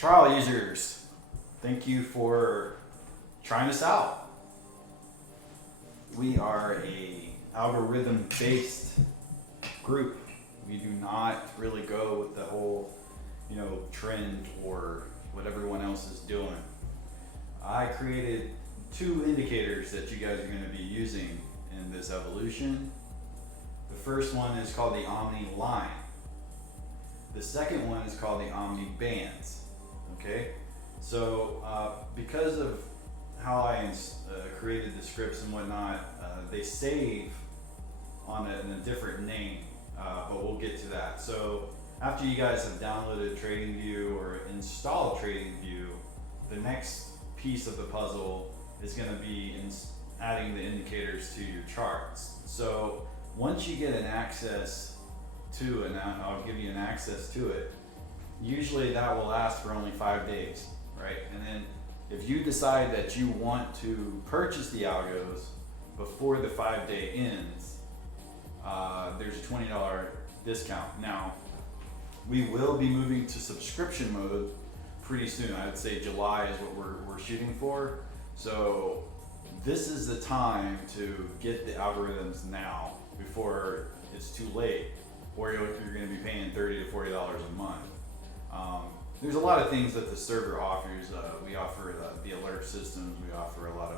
Trial users, thank you for trying us out. We are a algorithm-based group. We do not really go with the whole, trend or what everyone else is doing. I created 2 indicators that you guys are going to be using in this evolution. The first one is called the Omni line. The second one is called the Omni bands. Okay, so because of how I created the scripts and whatnot, they save in a different name, but we'll get to that. So after you guys have downloaded TradingView or installed TradingView, the next piece of the puzzle is going to be adding the indicators to your charts. So once you get an access to it, now I'll give you an access to it, usually that will last for only 5 days, right? And then if you decide that you want to purchase the algos before the 5-day ends, there's a $20 discount. Now, we will be moving to subscription mode pretty soon. I would say July is what we're shooting for. So this is the time to get the algorithms now before it's too late, or you're going to be paying $30 to $40 a month. There's a lot of things that the server offers. We offer the alert systems. We offer a lot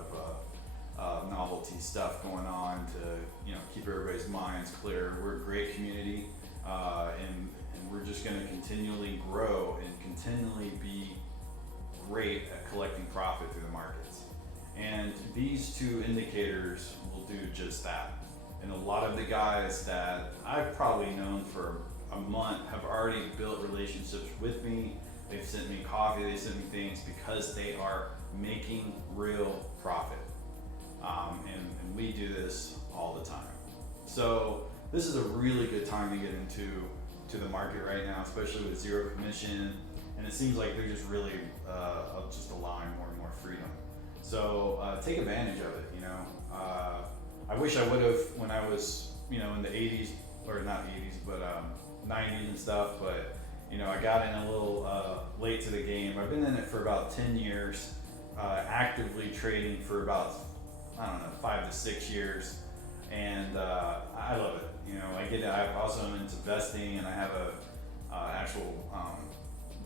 of novelty stuff going on to keep everybody's minds clear. We're a great community, and we're just going to continually grow and continually be great at collecting profit through the markets. And these 2 indicators will do just that. And a lot of the guys that I've probably known for a month have already built relationships with me. They've sent me coffee, they sent me things because they are making real profit. And we do this all the time. So this is a really good time to get into the market right now, especially with zero commission. And it seems like they're just really just allowing more and more freedom. So take advantage of it. I wish I would have when I was in the 80s, or not 80s, but 90s and stuff. But I got in a little late to the game. I've been in it for about 10 years, actively trading for about 5 to 6 years, and I love it. I get it. I also am into investing, and I have a actual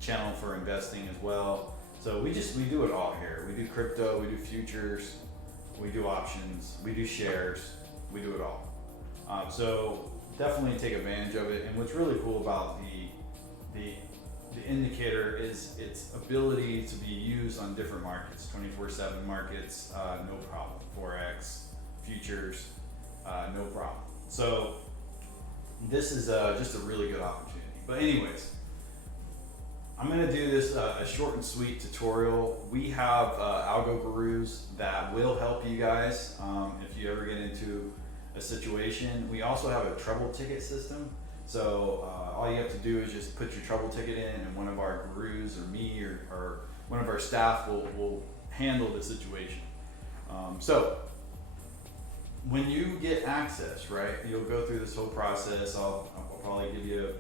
channel for investing as well. So we do it all here. We do crypto, we do futures, we do options, we do shares, we do it all. So definitely take advantage of it. And what's really cool about the indicator is its ability to be used on different markets, 24/7 markets, no problem. Forex, futures, no problem. So this is just a really good opportunity. But anyways, I'm going to do this a short and sweet tutorial. We have algo gurus that will help you guys if you ever get into a situation. We also have a trouble ticket system. So all you have to do is just put your trouble ticket in, and one of our gurus or me or one of our staff will handle the situation. So when you get access, right, you'll go through this whole process. I'll probably give you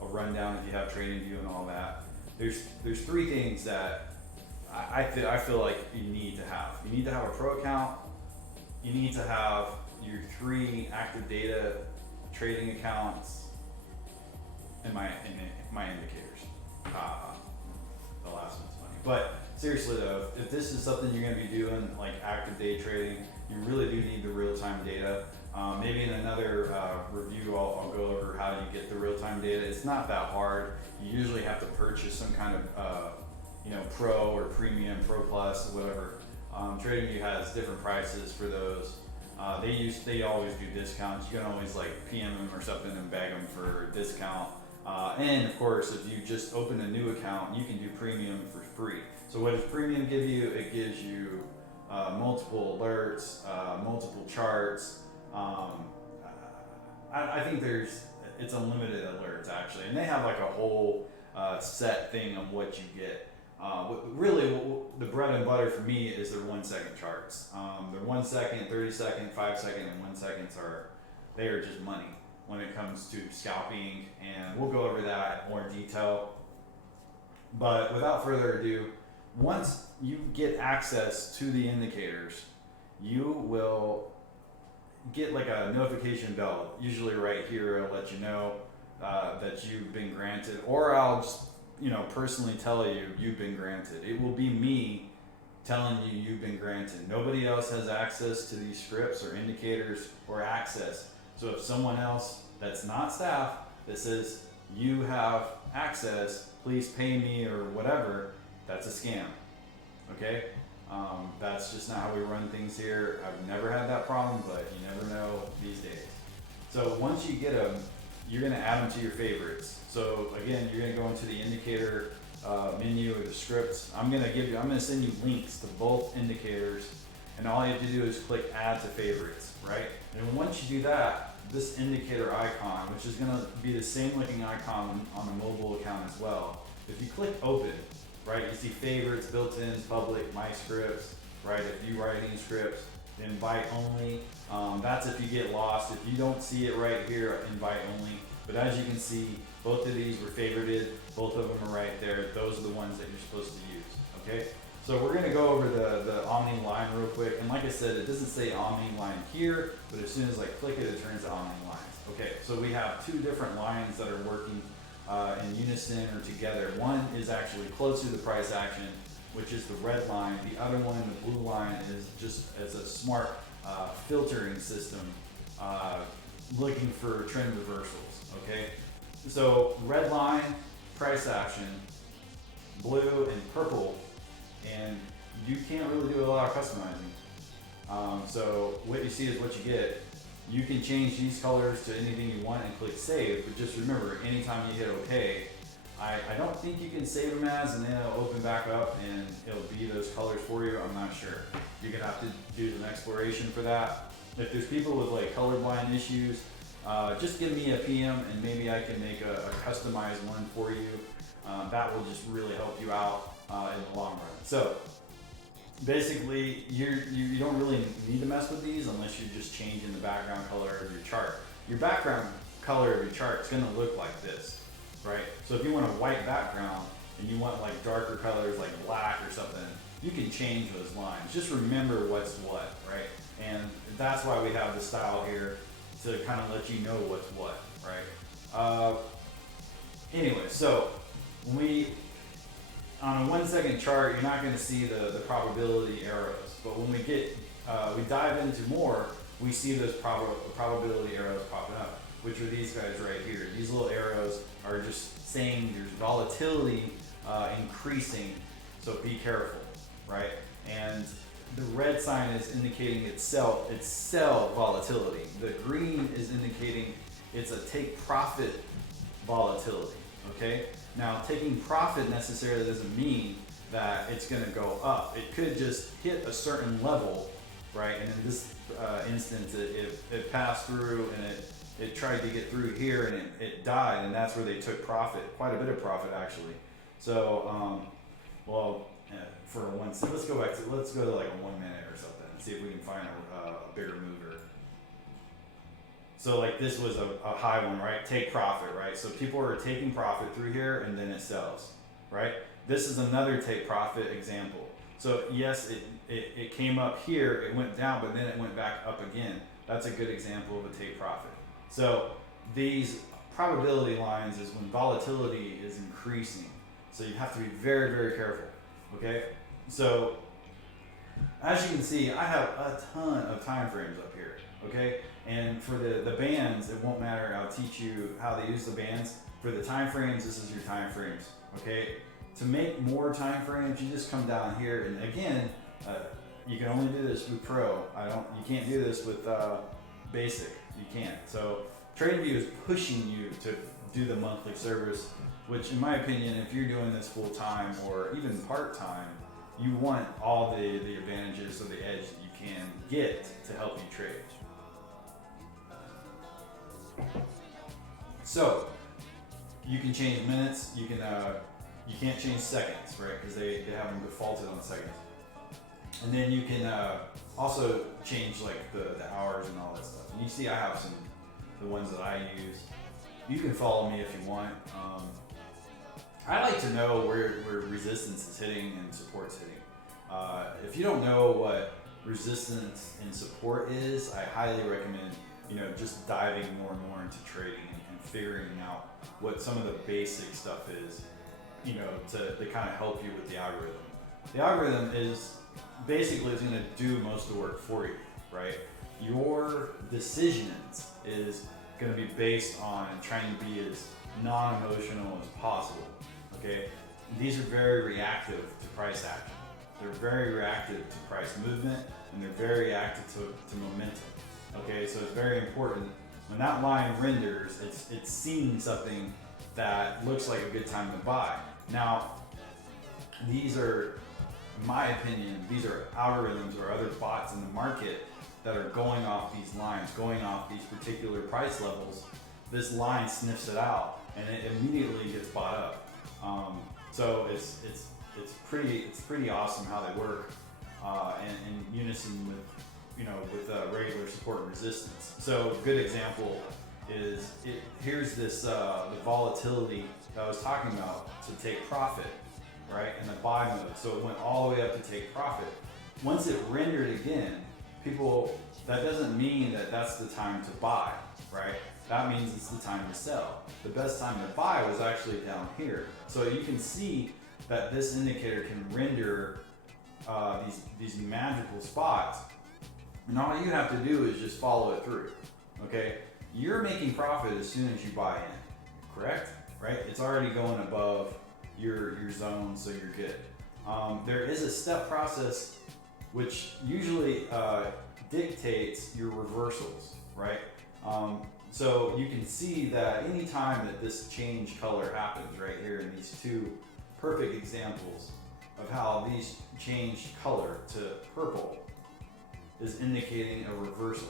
a rundown if you have TradingView and all that. There's 3 things that I feel like you need to have. You need to have a pro account. You need to have your 3 active data trading accounts, and my indicators. The last one's funny. But seriously though, if this is something you're going to be doing, like active day trading, you really do need the real-time data. Maybe in another review, I'll go over how you get the real-time data. It's not that hard. You usually have to purchase some kind of pro or premium, pro plus, whatever. TradingView has different prices for those. They always do discounts. You can always PM them or something and beg them for a discount. And of course, if you just open a new account, you can do premium for free. So what does premium give you? It gives you multiple alerts, multiple charts. I think it's unlimited alerts actually, and they have a whole set thing on what you get. Really, the bread and butter for me is their 1 second charts. Their 1 second, 30 second, 5 second, and 1 seconds they are just money when it comes to scalping, and we'll go over that in more detail. But without further ado, once you get access to the indicators, you will get like a notification bell, usually right here. It'll let you know that you've been granted, or I'll just personally tell you you've been granted. It will be me telling you you've been granted. Nobody else has access to these scripts or indicators or access. So if someone else that's not staff that says you have access, please pay me or whatever, that's a scam. Okay? That's just not how we run things here. I've never had that problem, but you never know these days. So once you get them, you're gonna add them to your favorites. So again, you're gonna go into the indicator menu or the scripts. I'm gonna send you links to both indicators, and all you have to do is click add to favorites, right? And once you do that, this indicator icon, which is gonna be the same looking icon on a mobile account as well. If you click open, right, you see favorites, built-ins, public, my scripts, right? If you write any scripts, invite only. That's if you get lost. If you don't see it right here, invite only. But as you can see, both of these were favorited. Both of them are right there. Those are the ones that you're supposed to use, okay? So we're gonna go over the Omni line real quick. And like I said, it doesn't say Omni line here, but as soon as I click it, it turns to Omni lines. Okay, so we have two different lines that are working in unison or together. One is actually close to the price action, which is the red line. The other one, the blue line, is just as a smart filtering system looking for trend reversals, okay? So red line, price action, blue and purple, and you can't really do a lot of customizing. So what you see is what you get. You can change these colors to anything you want and click save, but just remember, anytime you hit OK, I don't think you can save them as, and then it'll open back up and it'll be those colors for you. I'm not sure. You're gonna have to do some exploration for that. If there's people with like colorblind issues, just give me a PM and maybe I can make a customized one for you. That will just really help you out in the long run. So basically, you don't really need to mess with these unless you're just changing the background color of your chart. Your background color of your chart is going to look like this, right? So if you want a white background and you want like darker colors like black or something, you can change those lines. Just remember what's what, right? And that's why we have the style here to kind of let you know what's what, right? Anyway, so when on a 1 second chart, you're not going to see the probability arrows, but when we dive into more, we see those probability arrows popping up, which are these guys right here. These little arrows are just saying there's volatility increasing, so be careful, right? And the red sign is indicating it's sell volatility. The green is indicating it's a take profit volatility, okay? Now, taking profit necessarily doesn't mean that it's going to go up. It could just hit a certain level, right? And in this instance, it passed through and it tried to get through here and it died, and that's where they took profit, quite a bit of profit actually. So, for let's go to like a 1 minute or something and see if we can find a bigger mover. So like this was a high one, right? Take profit, right? So people are taking profit through here and then it sells, right? This is another take profit example. So yes, it came up here, it went down, but then it went back up again. That's a good example of a take profit. So these probability lines is when volatility is increasing. So you have to be very, very careful, okay? So as you can see, I have a ton of time frames up here, okay? And for the bands, it won't matter. I'll teach you how to use the bands. For the time frames, this is your time frames, okay? To make more time frames, you just come down here, and again, you can only do this with Pro. You can't do this with Basic. You can't. So TradingView is pushing you to do the monthly service, which in my opinion, if you're doing this full time or even part time, you want all the advantages or the edge that you can get to help you trade. So you can change minutes. You can't change seconds, right? Because they have them defaulted on seconds. And then you can also change like the hours and all that stuff. And you see I have the ones that I use. You can follow me if you want. I like to know where resistance is hitting and support's hitting. If you don't know what resistance and support is, I highly recommend just diving more and more into trading and figuring out what some of the basic stuff is, to kind of help you with the algorithm. The algorithm is basically going to do most of the work for you, right? Your decisions is going to be based on trying to be as non-emotional as possible, okay? These are very reactive to price action. They're very reactive to price movement, and they're very reactive to momentum, okay? So it's very important. When that line renders, it's seeing something that looks like a good time to buy. Now, these are, in my opinion, these are algorithms or other bots in the market that are going off these lines, going off these particular price levels. This line sniffs it out, and it immediately gets bought up. So it's pretty awesome how they work in unison with regular support and resistance. So a good example is here's this the volatility that I was talking about to take profit, right, in the buy mode. So it went all the way up to take profit. Once it rendered again, that doesn't mean that that's the time to buy, right? That means it's the time to sell. The best time to buy was actually down here. So you can see that this indicator can render these magical spots, and all you have to do is just follow it through, okay? You're making profit as soon as you buy in, correct? Right? It's already going above your zone, so you're good. There is a step process which usually dictates your reversals, right? So you can see that anytime that this change color happens right here in these two perfect examples of how these changed color to purple is indicating a reversal,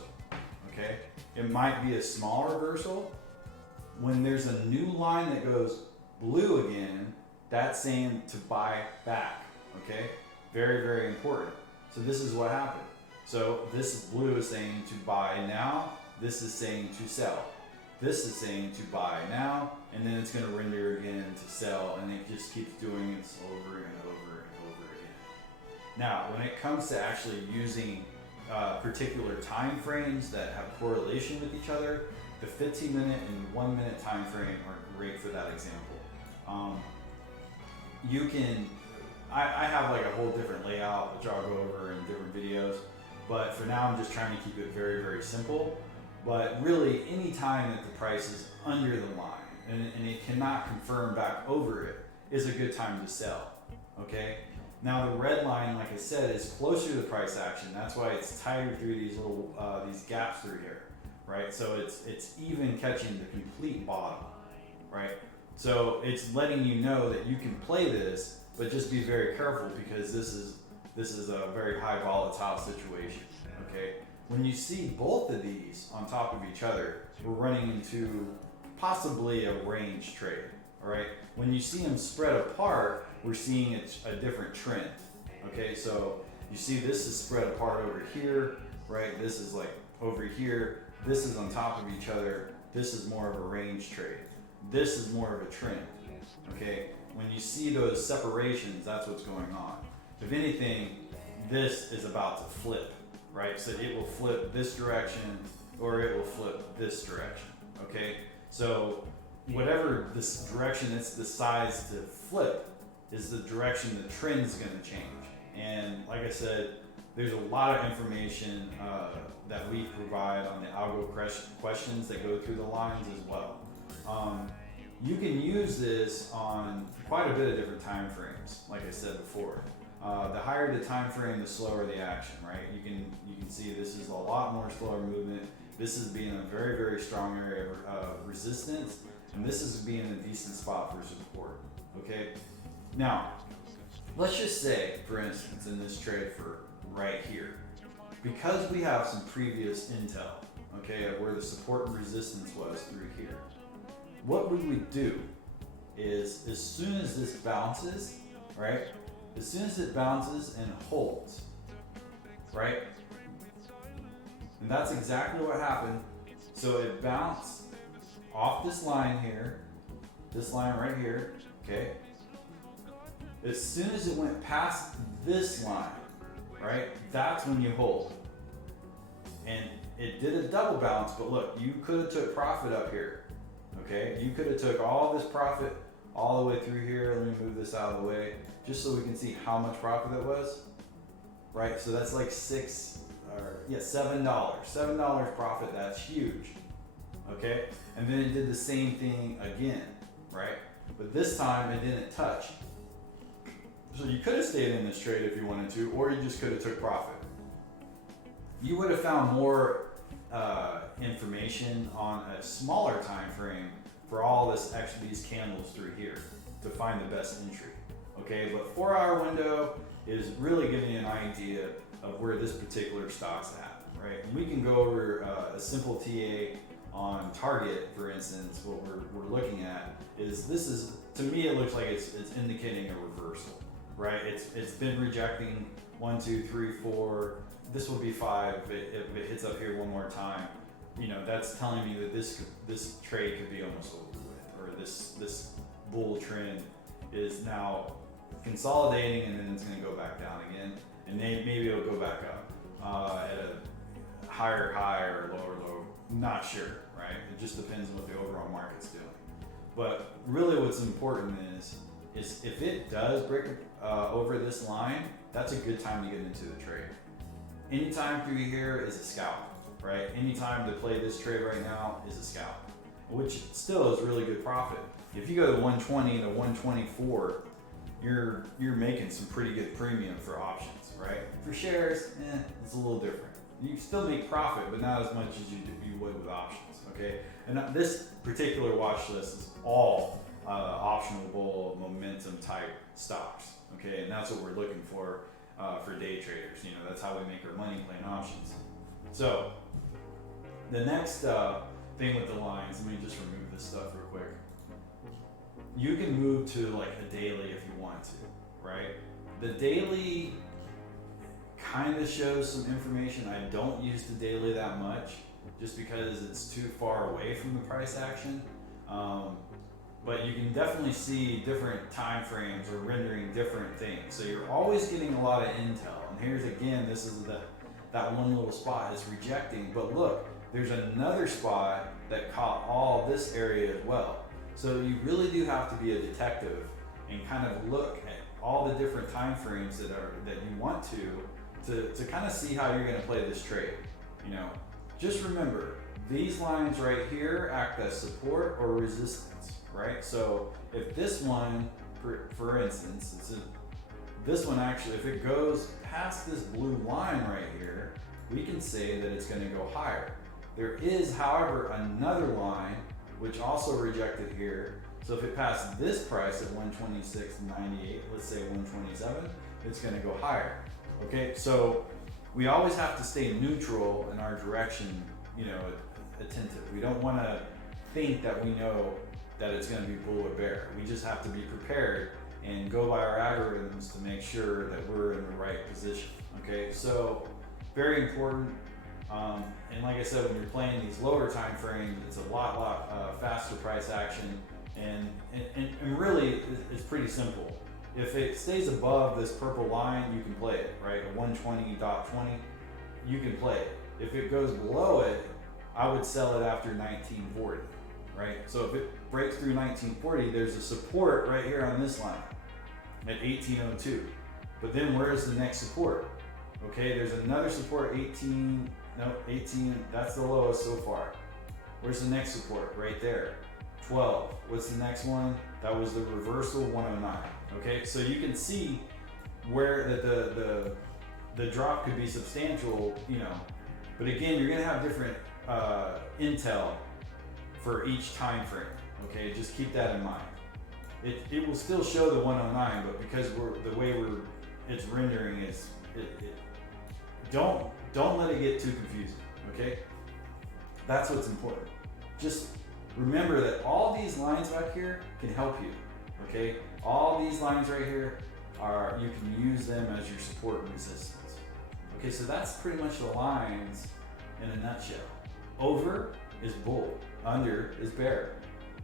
okay? It might be a small reversal. When there's a new line that goes blue again, that's saying to buy back, okay? Very, very important. So this is what happened. So this blue is saying to buy now, this is saying to sell. This is saying to buy now, and then it's going to render again to sell, and it just keeps doing it over and over and over again. Now, when it comes to actually using particular time frames that have correlation with each other, the 15-minute and 1-minute time frame are great for that example. You can, I have like a whole different layout, which I'll go over in different videos, but for now I'm just trying to keep it very, very simple. But really, any time that the price is under the line and it cannot confirm back over it is a good time to sell, okay? Now the red line, like I said, is closer to the price action. That's why it's tighter through these little these gaps through here, right? So it's even catching the complete bottom, right? So it's letting you know that you can play this, but just be very careful because this is a very high volatile situation, okay? When you see both of these on top of each other, we're running into possibly a range trade, all right? When you see them spread apart, we're seeing a different trend, okay? So you see this is spread apart over here, right? This is like over here. This is on top of each other. This is more of a range trade. This is more of a trend, okay? When you see those separations, that's what's going on. If anything, this is about to flip, right? So it will flip this direction or it will flip this direction, okay? So whatever this direction it's decides to flip is the direction the trend is going to change. And like I said, there's a lot of information that we provide on the algo questions that go through the lines as well. You can use this on quite a bit of different time frames, like I said before. The higher the time frame, the slower the action, right? You can see this is a lot more slower movement. This is being a very, very strong area of resistance, and this is being a decent spot for support, okay? Now, let's just say, for instance, in this trade for right here, because we have some previous intel, okay, of where the support and resistance was through here, what we would do is as soon as this bounces, right? As soon as it bounces and holds, right? And that's exactly what happened. So it bounced off this line here, this line right here, okay? As soon as it went past this line, right, that's when you hold. And it did a double bounce, but look, you could have took profit up here, okay? You could have took all this profit all the way through here. Let me move this out of the way, just so we can see how much profit it was, right? So that's like $7. $7 profit, that's huge, okay? And then it did the same thing again, right? But this time it didn't touch. So you could have stayed in this trade if you wanted to, or you just could have took profit. You would have found more information on a smaller time frame for all these candles through here to find the best entry. Okay, but 4-hour window is really giving you an idea of where this particular stock's at, right? And we can go over a simple TA on Target, for instance. What we're looking at is to me it looks like it's indicating a reversal, right? It's been rejecting 1, 2, 3, 4. This will be 5 if it hits up here one more time. You know, that's telling me that this trade could be almost over with, or this bull trend is now consolidating, and then it's going to go back down again, and maybe it'll go back up at a higher high or lower low. Not sure, right? It just depends on what the overall market's doing. But really, what's important is if it does break over this line, that's a good time to get into the trade. Anytime through here is a scalp, right? Anytime to play this trade right now is a scalp, which still is really good profit. If you go to 120 to 124, you're making some pretty good premium for options, right? For shares, it's a little different. You still make profit, but not as much as you would with options, okay? And this particular watch list is all optionable momentum type stocks, okay? And that's what we're looking for day traders. You know, that's how we make our money playing options. So the next thing with the lines, let me just remove this stuff real quick. You can move to like a daily if you want to, right? The daily kind of shows some information. I don't use the daily that much just because it's too far away from the price action. But you can definitely see different time frames or rendering different things. So you're always getting a lot of intel. And here's again, this is that one little spot is rejecting. But look, there's another spot that caught all this area as well. So you really do have to be a detective and kind of look at all the different time frames that you want to kind of see how you're going to play this trade. You know, just remember these lines right here act as support or resistance, right? So if this one, for instance, this one actually, if it goes past this blue line right here, we can say that it's going to go higher. There is, however, another line which also rejected here. So if it passed this price at 126.98, let's say 127, it's going to go higher. Okay, so we always have to stay neutral in our direction, you know, attentive. We don't want to think that we know that it's going to be bull or bear. We just have to be prepared and go by our algorithms to make sure that we're in the right position. Okay, so very important. And like I said, when you're playing these lower time frames, it's a lot faster price action, and really it's pretty simple. If it stays above this purple line, you can play it, right? At 120.20, you can play it. If it goes below it, I would sell it after 1940, right? So if it breaks through 1940, there's a support right here on this line at 1802. But then where's the next support? Okay, there's another support, 18, that's the lowest so far. Where's the next support? Right there, 12. What's the next one? That was the reversal, 109. Okay, so you can see where the drop could be substantial, you know, but again, you're gonna have different intel for each time frame. Okay, just keep that in mind. It will still show the 109, but because it's rendering is don't let it get too confusing. Okay, that's what's important. Just remember that all these lines back here can help you. Okay, all these lines right here you can use them as your support and resistance. Okay, so that's pretty much the lines in a nutshell. Over is bull, under is bear.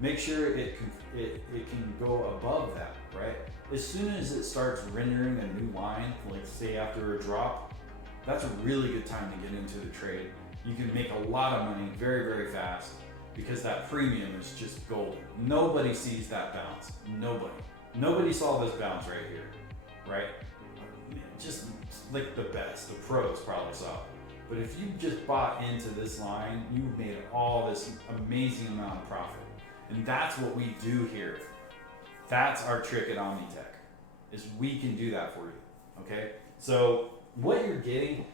Make sure it can go above that, right? as soon as it starts rendering a new line, like say after a drop, that's a really good time to get into the trade. You can make a lot of money very, very fast because that premium is just golden. Nobody sees that bounce. Nobody saw this bounce right here, right? Just like the best, the pros probably saw it. But if you just bought into this line, you made all this amazing amount of profit. And that's what we do here. That's our trick at OmniTEK, is we can do that for you, okay? So what you're getting,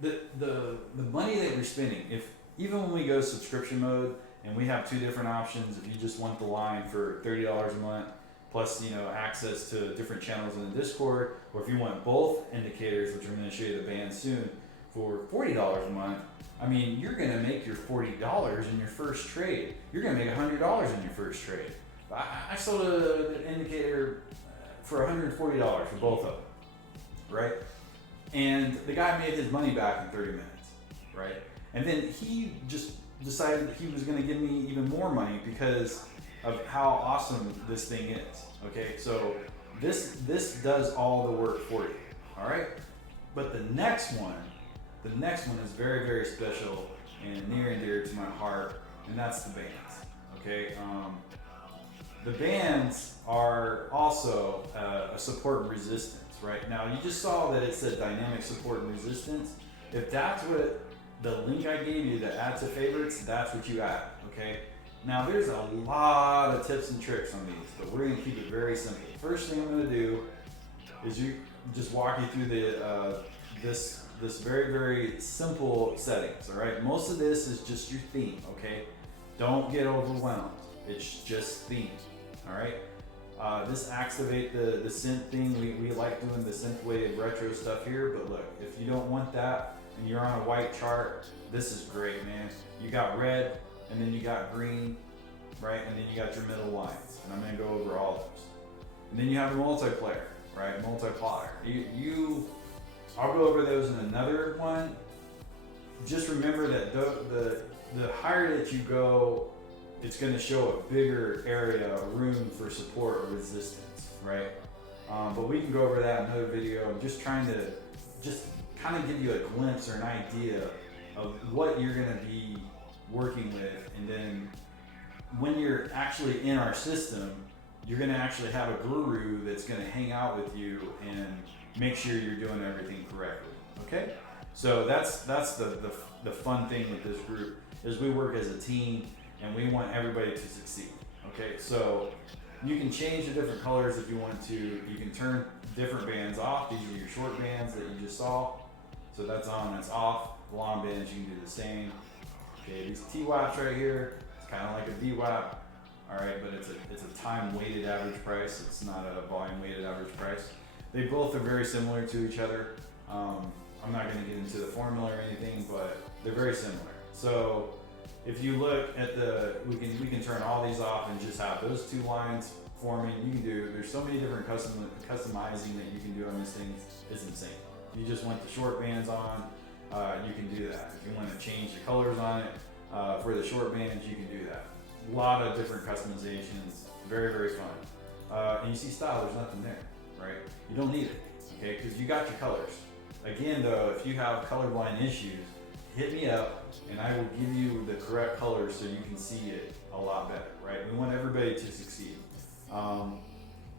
the money that you're spending, if even when we go subscription mode and we have two different options, if you just want the line for $30 a month, plus access to different channels in the Discord, or if you want both indicators, which I'm going to show you the band soon, for $40 a month, I mean, you're going to make your $40 in your first trade. You're going to make $100 in your first trade. I sold an indicator for $140 for both of them, right? And the guy made his money back in 30 minutes, right? And then he just decided that he was going to give me even more money because of how awesome this thing is, okay? So this does all the work for you, all right? But the next one is very, very special and near and dear to my heart, and that's the bands, okay? The bands are also a support and resistance, right? Now you just saw that it said dynamic support and resistance. If that's what the link I gave you to add to favorites, that's what you add, okay? Now there's a lot of tips and tricks on these, but we're gonna keep it very simple. First thing I'm gonna do is just walk you through the this very, very simple settings, all right? Most of this is just your theme, okay? Don't get overwhelmed. It's just theme, all right? This activate the synth thing. We like doing the synthwave retro stuff here, but look, if you don't want that and you're on a white chart, this is great, man. You got red, and then you got green, right? And then you got your middle lines, and I'm gonna go over all those. And then you have a multiplayer, right? Multiplier. I'll go over those in another one. Just remember that the higher that you go, it's going to show a bigger area, a room for support or resistance, right? But we can go over that in another video. I'm just trying to kind of give you a glimpse or an idea of what you're going to be working with, and then when you're actually in our system, you're going to actually have a guru that's going to hang out with you and make sure you're doing everything correctly, okay? So that's the fun thing with this group, is we work as a team and we want everybody to succeed, okay? So you can change the different colors if you want to. You can turn different bands off. These are your short bands that you just saw. So that's on, that's off. Long bands, you can do the same. Okay, these TWAPs right here, it's kind of like a VWAP, all right, but it's a time-weighted average price. It's not a volume-weighted average price. They both are very similar to each other. I'm not going to get into the formula or anything, but they're very similar. So if you look at we can turn all these off and just have those two lines forming. There's so many different customizing that you can do on this thing. It's insane. If you just want the short bands on, you can do that. If you want to change the colors on it for the short bands, you can do that. A lot of different customizations. Very, very fun. And you see style, there's nothing there, right? You don't need it, okay? Because you got your colors. Again, though, if you have colorblind issues, hit me up and I will give you the correct colors so you can see it a lot better, right? We want everybody to succeed.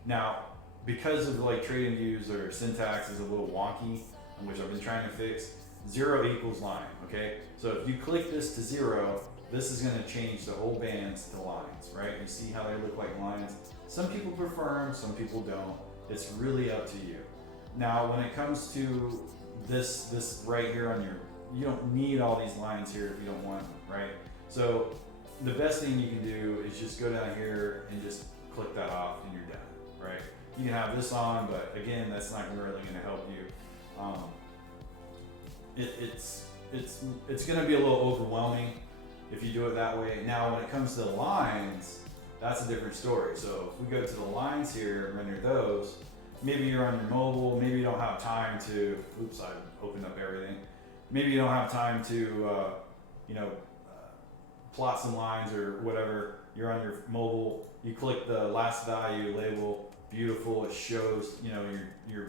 Now, because of like trading views or syntax is a little wonky, which I've been trying to fix, 0 equals line, okay? So if you click this to 0, this is gonna change the whole bands to lines, right? You see how they look like lines? Some people prefer them, some people don't. It's really up to you. Now, when it comes to this right here on you don't need all these lines here if you don't want them, right? So the best thing you can do is just go down here and just click that off and you're done, right? You can have this on, but again, that's not really gonna help you. It's gonna be a little overwhelming if you do it that way. Now, when it comes to the lines, that's a different story. So if we go to the lines here and render those, maybe you're on your mobile, maybe you don't have time to, oops, I opened up everything. Maybe you don't have time to, plot some lines or whatever. You're on your mobile, you click the last value label beautiful. It shows, you know,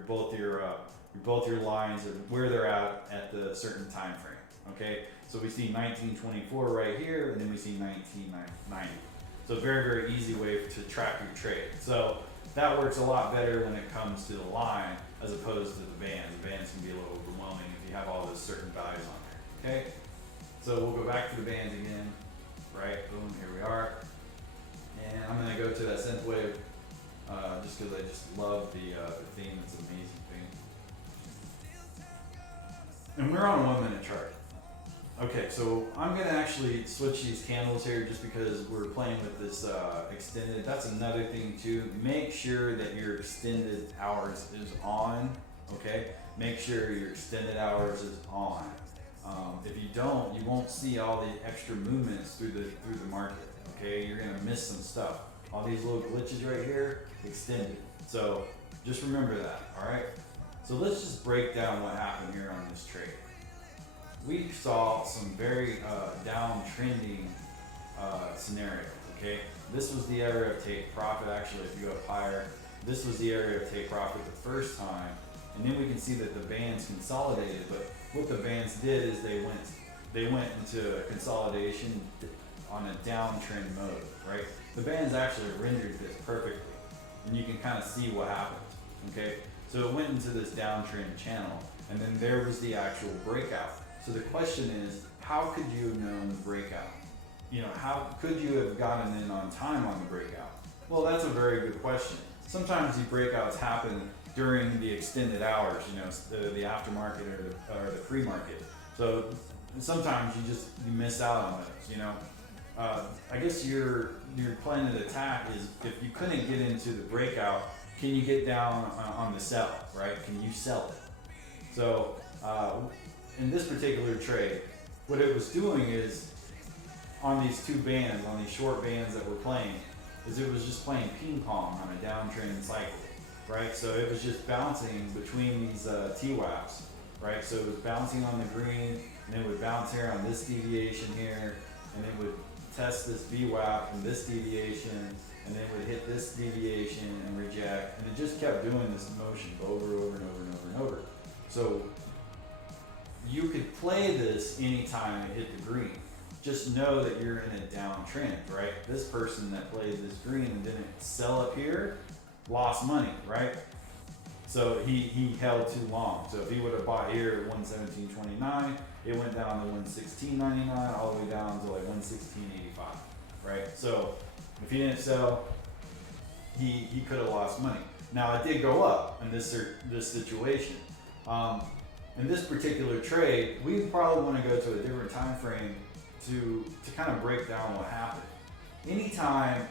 both your lines and where they're at the certain time frame. Okay, so we see 1924 right here, and then we see 1990. So very, very easy way to track your trade. So that works a lot better when it comes to the line as opposed to the bands. The bands can be a little overwhelming if you have all those certain values on there. Okay, so we'll go back to the bands again. Right, boom, here we are. And I'm gonna go to that synth wave just because I just love the theme. It's an amazing theme. And we're on a 1 minute chart. Okay, so I'm gonna actually switch these candles here just because we're playing with this extended. That's another thing too. Make sure that your extended hours is on. Okay, make sure your extended hours is on. If you don't, you won't see all the extra movements through the market. Okay, you're gonna miss some stuff. All these little glitches right here, extended. So just remember that. All right. So let's just break down what happened here on this trade. We saw some very downtrending scenario. Okay, this was the area of take profit. Actually, if you go up higher, this was the area of take profit the first time, and then we can see that the bands consolidated. But what the bands did is they went into consolidation on a downtrend mode. Right, the bands actually rendered this perfectly, and you can kind of see what happened. Okay, so it went into this downtrend channel, and then there was the actual breakout. So the question is, how could you have known the breakout? You know, how could you have gotten in on time on the breakout? Well, that's a very good question. Sometimes the breakouts happen during the extended hours, you know, the aftermarket or the pre-market. So sometimes you miss out on those, you know. I guess your plan of attack is if you couldn't get into the breakout, can you get down on the sell, right? Can you sell it? So in this particular trade, what it was doing is on these two bands, on these short bands that we're playing, is it was just playing ping pong on a downtrend cycle, right? So it was just bouncing between these TWAPs, right? So it was bouncing on the green, and it would bounce here on this deviation here, and it would test this VWAP and this deviation, and then would hit this deviation and reject, and it just kept doing this motion over and over and over and over and over. So you could play this anytime it hit the green. Just know that you're in a downtrend, right? This person that played this green and didn't sell up here lost money, right? So he held too long. So if he would have bought here at 117.29, it went down to 116.99, all the way down to like 116.85, right? So if he didn't sell, he could have lost money. Now it did go up in this situation. In this particular trade, we probably want to go to a different time frame to kind of break down what happened. Anytime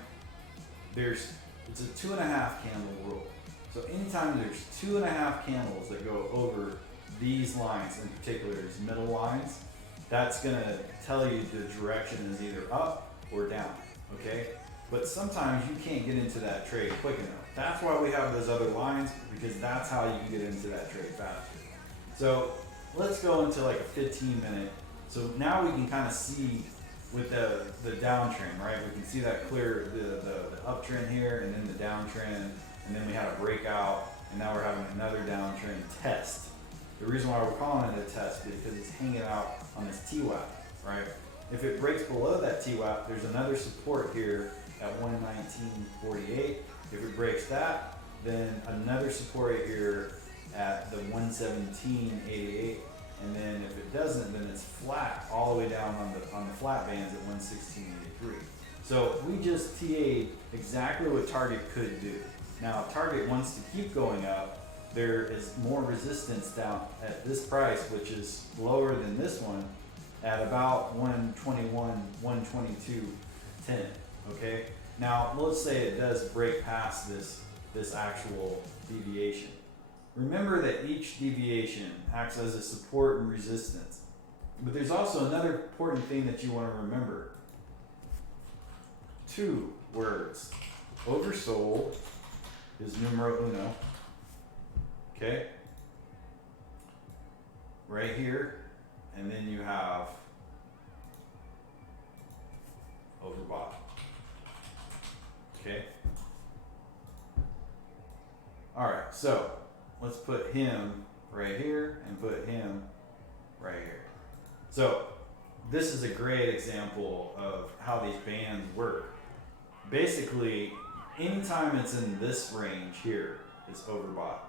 it's a 2.5 candle rule. So anytime there's 2.5 candles that go over these lines, in particular these middle lines, that's gonna tell you the direction is either up or down, okay? But sometimes you can't get into that trade quick enough. That's why we have those other lines, because that's how you can get into that trade faster. So let's go into like a 15-minute. So now we can kind of see with the downtrend, right? We can see that clear, the uptrend here, and then the downtrend, and then we had a breakout, and now we're having another downtrend test. The reason why we're calling it a test is because it's hanging out on this TWAP, right? If it breaks below that TWAP, there's another support here at 119.48. If it breaks that, then another support here at the 117.88. And then if it doesn't, then it's flat all the way down on the flat bands at 116.83. So we just TA'd exactly what target could do. Now if target wants to keep going up, there is more resistance down at this price, which is lower than this one at about 121, 122.10. Okay. Now let's say it does break past this actual deviation. Remember that each deviation acts as a support and resistance. But there's also another important thing that you want to remember. 2 words. Oversold is numero uno. Okay? Right here. And then you have overbought. Okay? so let's put him right here and put him right here. So this is a great example of how these bands work. Basically, anytime it's in this range here, it's overbought.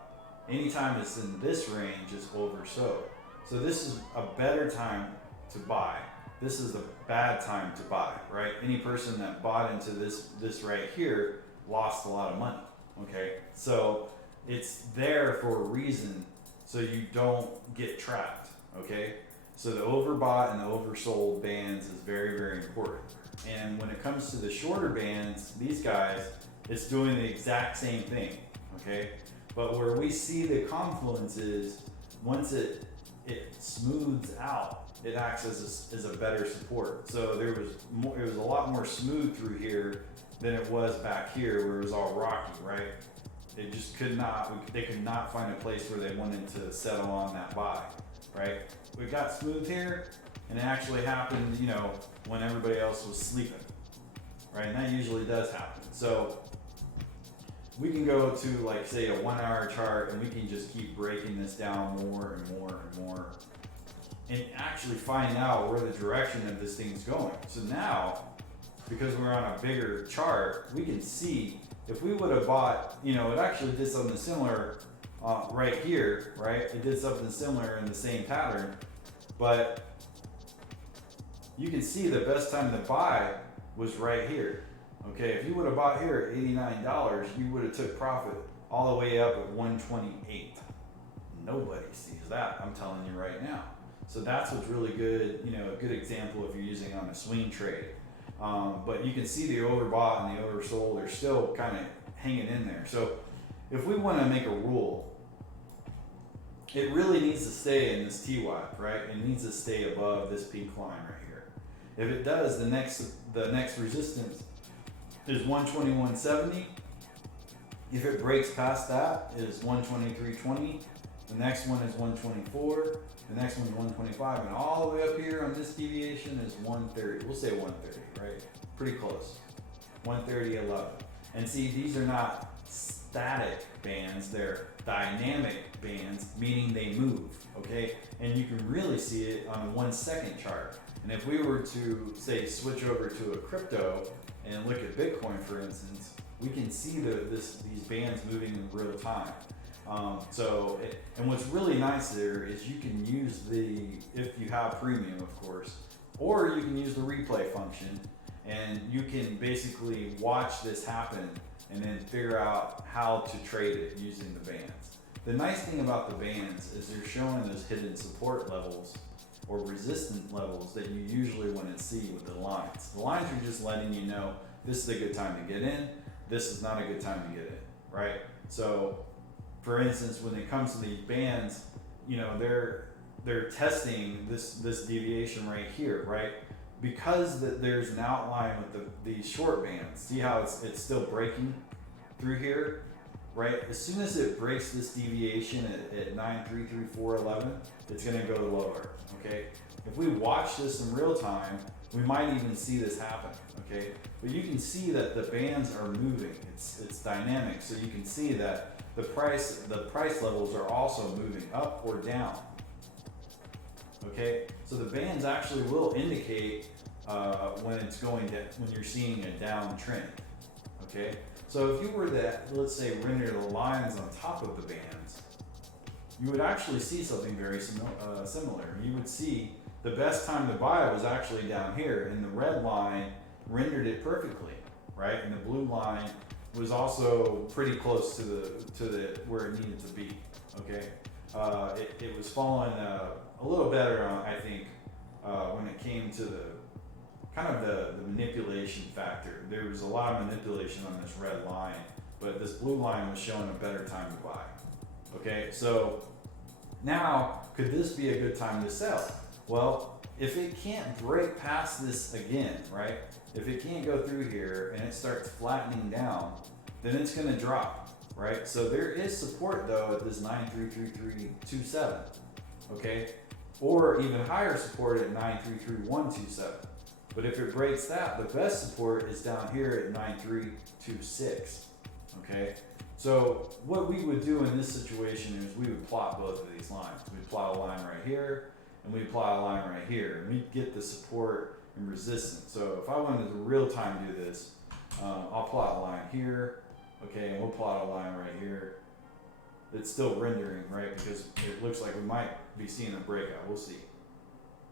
Anytime it's in this range, it's oversold. So this is a better time to buy. This is a bad time to buy, right? Any person that bought into this right here lost a lot of money, okay? So it's there for a reason, so you don't get trapped, okay? So the overbought and the oversold bands is very, very important. And when it comes to the shorter bands, these guys, it's doing the exact same thing, okay? But where we see the confluence is, once it smooths out, it acts as a better support. So it was a lot more smooth through here than it was back here where it was all rocky, right? They just could not find a place where they wanted to settle on that buy, right? We got smooth here, and it actually happened, you know, when everybody else was sleeping, right? And that usually does happen. So we can go to, like, say, a 1 hour chart, and we can just keep breaking this down more and more and more, and actually find out where the direction of this thing's going. So now, because we're on a bigger chart, we can see if we would have bought, you know, it actually did something similar right here, right? It did something similar in the same pattern, but you can see the best time to buy was right here. Okay, if you would have bought here at $89, you would have took profit all the way up at 128. Nobody sees that, I'm telling you right now. So that's what's really good, you know, a good example if you're using on a swing trade. But you can see the overbought and the oversold are still kind of hanging in there. So if we want to make a rule, it really needs to stay in this TWAP, right? It needs to stay above this peak line right here. If it does, the next resistance is 121.70. If it breaks past that, is 123.20. The next one is 124. The next one's 125, and all the way up here on this deviation is 130. We'll say 130, right? Pretty close. 130.11. And see, these are not static bands, they're dynamic bands, meaning they move, okay? And you can really see it on a 1 second chart. And if we were to, say, switch over to a crypto and look at Bitcoin, for instance, we can see these bands moving in real time. And what's really nice there is you can use if you have premium, of course, or you can use the replay function, and you can basically watch this happen and then figure out how to trade it using the bands. The nice thing about the bands is they're showing those hidden support levels or resistance levels that you usually wouldn't see with the lines. The lines are just letting you know this is a good time to get in, this is not a good time to get in, right? So for instance, when it comes to these bands, you know, they're testing this deviation right here, right? Because there's an outline with these short bands. See how it's still breaking through here, right? As soon as it breaks this deviation at 933.411, it's gonna go lower, okay? If we watch this in real time, we might even see this happen, okay? But you can see that the bands are moving. It's dynamic, so you can see that the price levels are also moving up or down. Okay, so the bands actually will indicate when it's going down, when you're seeing a downtrend. Okay, so if you were to, let's say, render the lines on top of the bands, you would actually see something very similar. You would see the best time to buy was actually down here, and the red line rendered it perfectly, right? And the blue line was also pretty close to the where it needed to be. Okay, it was following a little better, I think, when it came to the kind of the manipulation factor. There was a lot of manipulation on this red line, but this blue line was showing a better time to buy. Okay, so now could this be a good time to sell? Well, if it can't break past this again, right? If it can't go through here and it starts flattening down, then it's going to drop, right? So there is support though at this 933.27, okay? Or even higher support at 933.127. But if it breaks that, the best support is down here at 932.6, okay? So what we would do in this situation is we would plot both of these lines. We'd plot a line right here, and we'd plot a line right here, and we'd get the support and resistance. So if I wanted to real time do this, I'll plot a line here, okay, and we'll plot a line right here. It's still rendering, right, because it looks like we might be seeing a breakout. We'll see.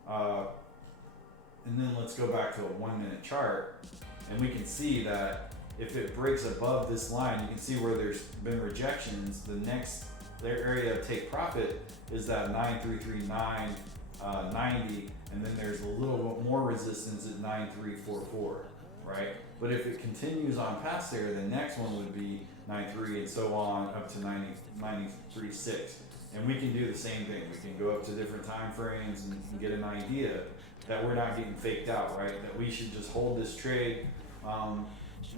And then let's go back to a 1 minute chart, and we can see that if it breaks above this line, you can see where there's been rejections. The next area of take profit is that 9339.90, and then there's a little bit more resistance at 9344, right? But if it continues on past there, the next one would be 93 and so on up to 93.6. And we can do the same thing. We can go up to different time frames and get an idea that we're not getting faked out, right? That we should just hold this trade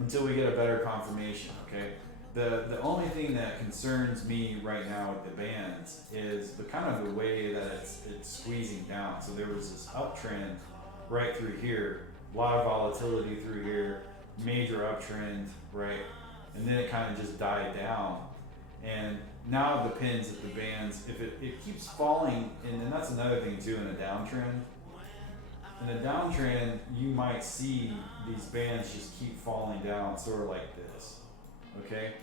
until we get a better confirmation, okay? The only thing that concerns me right now with the bands is the kind of the way that it's squeezing down. So there was this uptrend right through here, a lot of volatility through here, major uptrend, right? And then it kind of just died down. And now it depends if the bands, if it keeps falling, and then that's another thing too in a downtrend. In a downtrend, you might see these bands just keep falling down, sort of like this, okay?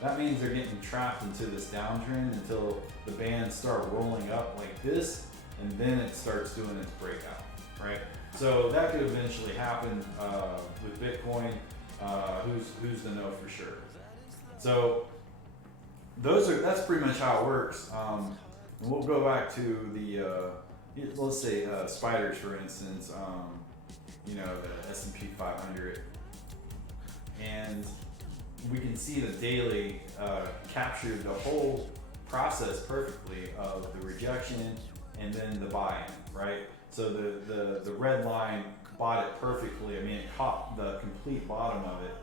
That means they're getting trapped into this downtrend until the bands start rolling up like this, and then it starts doing its breakout, right? So that could eventually happen with Bitcoin. Who's to know for sure? So that's pretty much how it works. And we'll go back to the let's say spiders, for instance. You know, the S&P 500, and we can see the daily captured the whole process perfectly of the rejection and then the buy-in, right? So the red line bought it perfectly. I mean, it caught the complete bottom of it.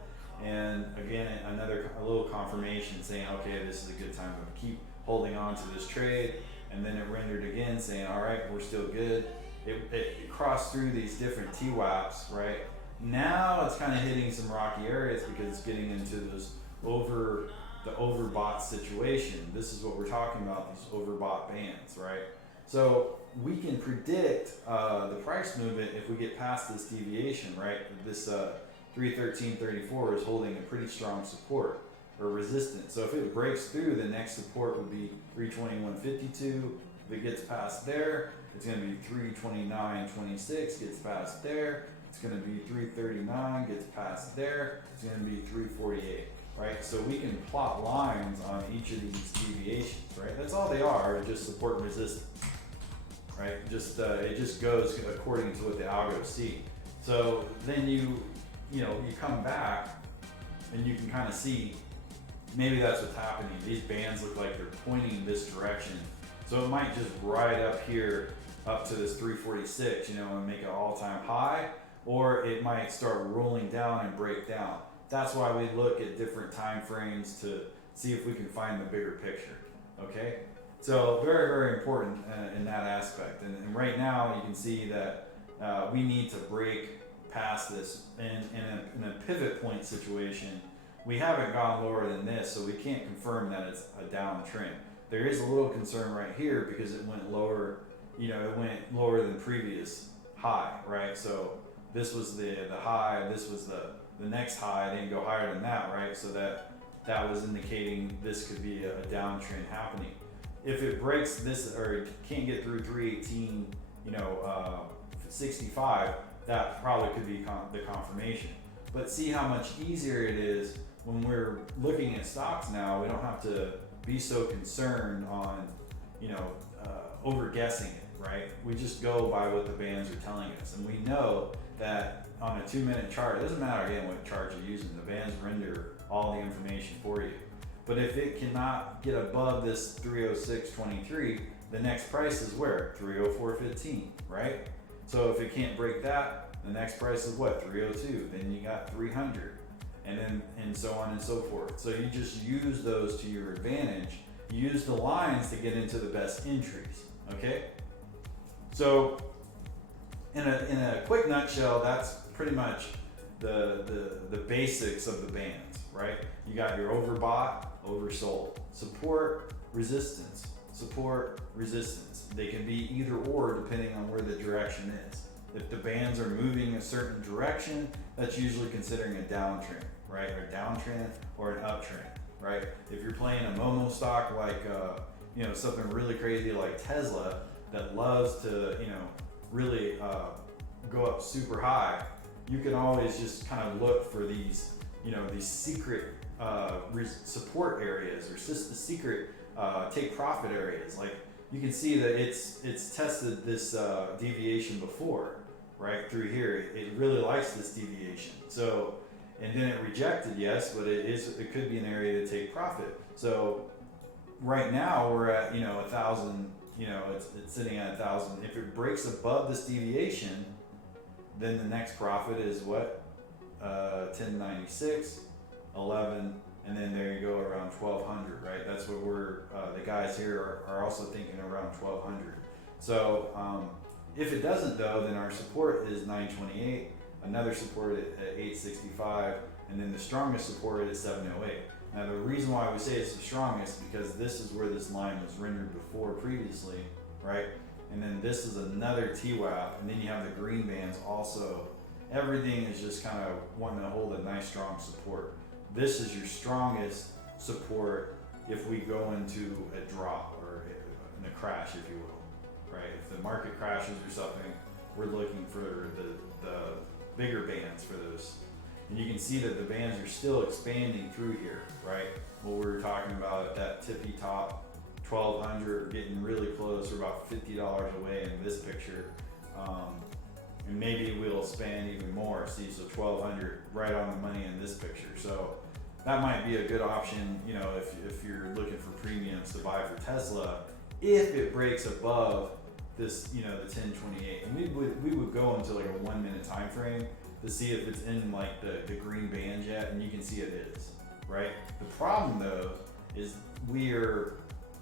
And again, a little confirmation saying, okay, this is a good time to keep holding on to this trade. And then it rendered again saying, all right, we're still good. It crossed through these different TWAPs, right? Now it's kind of hitting some rocky areas because it's getting into this overbought situation. This is what we're talking about, these overbought bands, right? So we can predict the price movement if we get past this deviation, right? This 313.34 is holding a pretty strong support or resistance. So if it breaks through, the next support would be 321.52. If it gets past there, it's going to be 329.26. Gets past there, it's going to be 339. Gets past there, it's going to be 348. Right? So we can plot lines on each of these deviations. Right? That's all they are, just support and resistance. Right? Just it just goes according to what the algos see. So then you come back and you can kind of see maybe that's what's happening. These bands look like they're pointing this direction. So it might just ride up here up to this 346, and make an all-time high, or it might start rolling down and break down. That's why we look at different time frames to see if we can find the bigger picture, okay? So very, very important in that aspect. And right now you can see that we need to break past this. In a pivot point situation, we haven't gone lower than this, so we can't confirm that it's a downtrend. There is a little concern right here because it went lower, it went lower than previous high, right? So this was the high, this was the next high, it didn't go higher than that, right? So that was indicating this could be a downtrend happening. If it breaks this, or it can't get through 318, 65, that probably could be the confirmation. But see how much easier it is when we're looking at stocks now. We don't have to be so concerned on, over guessing it, right? We just go by what the bands are telling us. And we know that on a 2-minute chart, it doesn't matter again what chart you're using, the bands render all the information for you. But if it cannot get above this 306.23, the next price is where? 304.15, right? So if it can't break that, the next price is what? 302. Then you got 300, and so on and so forth. So you just use those to your advantage. Use the lines to get into the best entries. Okay. So in a quick nutshell, that's pretty much the basics of the bands, right? You got your overbought, oversold, support, resistance, support, resistance. They can be either or depending on where the direction is. If the bands are moving a certain direction, that's usually considering a downtrend, right? Or downtrend or an uptrend, right? If you're playing a Momo stock like something really crazy like Tesla that loves to really go up super high, you can always just kind of look for these secret support areas or just the secret take profit areas. Like you can see that it's tested this deviation before, right through here. It really likes this deviation. So, and then it rejected, yes, but it could be an area to take profit. So right now we're at 1,000. It's sitting at 1,000. If it breaks above this deviation, then the next profit is what? 1096, 11, and then there you go around 1,200, right? That's what the guys here are also thinking around 1,200. So if it doesn't though, then our support is 928, another support at 865, and then the strongest support is 708. Now the reason why we say it's the strongest because this is where this line was rendered before previously, right? And then this is another TWAP, and then you have the green bands also. Everything is just kind of wanting to hold a nice strong support. This is your strongest support if we go into a drop or in a crash, if you will, right? If the market crashes or something, we're looking for the bigger bands for those. And you can see that the bands are still expanding through here, right? What we were talking about at that tippy top, 1,200, getting really close. We're about $50 away in this picture. And maybe we'll expand even more. See, so 1,200 right on the money in this picture. So that might be a good option, if you're looking for premiums to buy for Tesla, if it breaks above this, the 1028. And we would go into like a 1 minute time frame to see if it's in like the green band yet, and you can see it is, right? The problem though is we are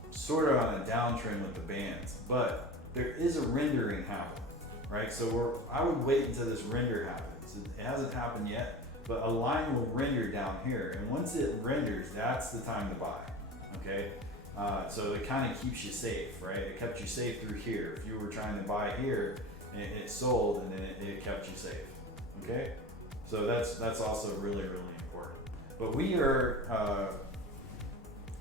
sort of on a downtrend with the bands, but there is a rendering happening, right? So I would wait until this render happens. It hasn't happened yet, but a line will render down here, and once it renders, that's the time to buy, okay? So it kind of keeps you safe, right? It kept you safe through here. If you were trying to buy here, and it sold, and then it kept you safe, okay? So that's also really, really important. But we are,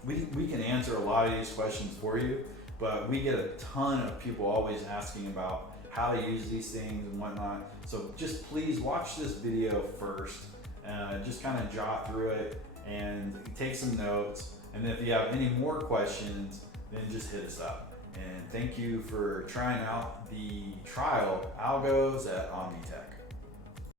we can answer a lot of these questions for you, but we get a ton of people always asking about how to use these things and whatnot. So just please watch this video first, just kind of jot through it and take some notes. And if you have any more questions, then just hit us up. And thank you for trying out the trial algos at OmniTEK.